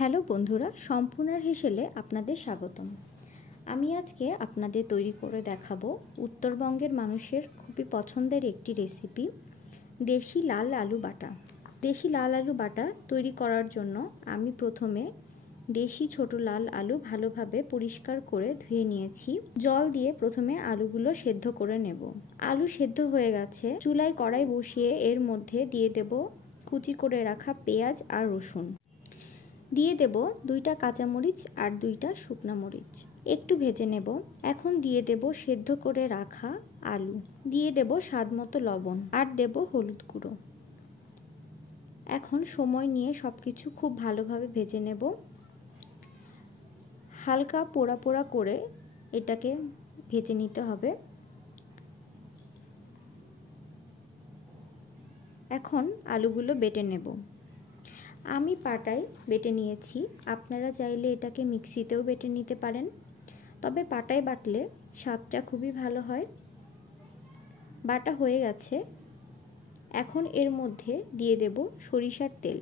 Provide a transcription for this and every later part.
Hello বন্ধুরা, সম্পূর্ণার হেসেলে আপনাদের স্বাগতম। আমি আজকে আপনাদের তৈরি করে দেখাবো উত্তরবঙ্গের মানুষের খুবই পছন্দের একটি রেসিপি, দেশি লাল আলু বাটা। দেশি লাল আলু বাটা তৈরি করার জন্য আমি প্রথমে দেশি ছোট লাল আলু ভালোভাবে পরিষ্কার করে ধুয়ে নিয়েছি। জল দিয়ে প্রথমে আলুগুলো সেদ্ধ করে নেব। আলু সেদ্ধ হয়ে গেছে, চুলায় কড়াই বসিয়ে এর মধ্যে দিয়ে দেব কুচি করে রাখা পেঁয়াজ আর রসুন। দিয়ে দেব 2টা কাঁচামরিচ আর 2টা শুকনো মরিচ, একটু ভেজে নেব। এখন দিয়ে দেব সেদ্ধ করে রাখা আলু, দিয়ে দেব স্বাদমতো লবণ আর দেব হলুদ গুঁড়ো। এখন সময় নিয়ে সবকিছু খুব ভালোভাবে ভেজে নেব। হালকা পোড়া পোড়া করে এটাকে ভেজে নিতে হবে। এখন আলুগুলো বেটে নেব। আমি পাটায় বেটে নিয়েছি, আপনারা চাইলে এটাকে মিক্সিতেও বেটে নিতে পারেন, তবে পাটায় বাটলে স্বাদটা খুবই ভালো হয়। বাটা হয়ে গেছে, এখন এর মধ্যে দিয়ে দেব সরিষার তেল।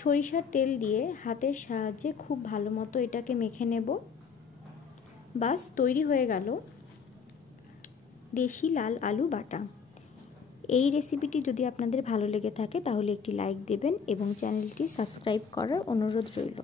সরিষার তেল দিয়ে হাতের সাহায্যে খুব ভালো মতো এটাকে মেখে নেব। বাস তৈরি হয়ে গেল দেশি লাল আলু বাটা। এই রেসিপিটি যদি আপনাদের ভালো লেগে থাকে তাহলে একটি লাইক দেবেন এবং চ্যানেলটি সাবস্ক্রাইব করার অনুরোধ রইল।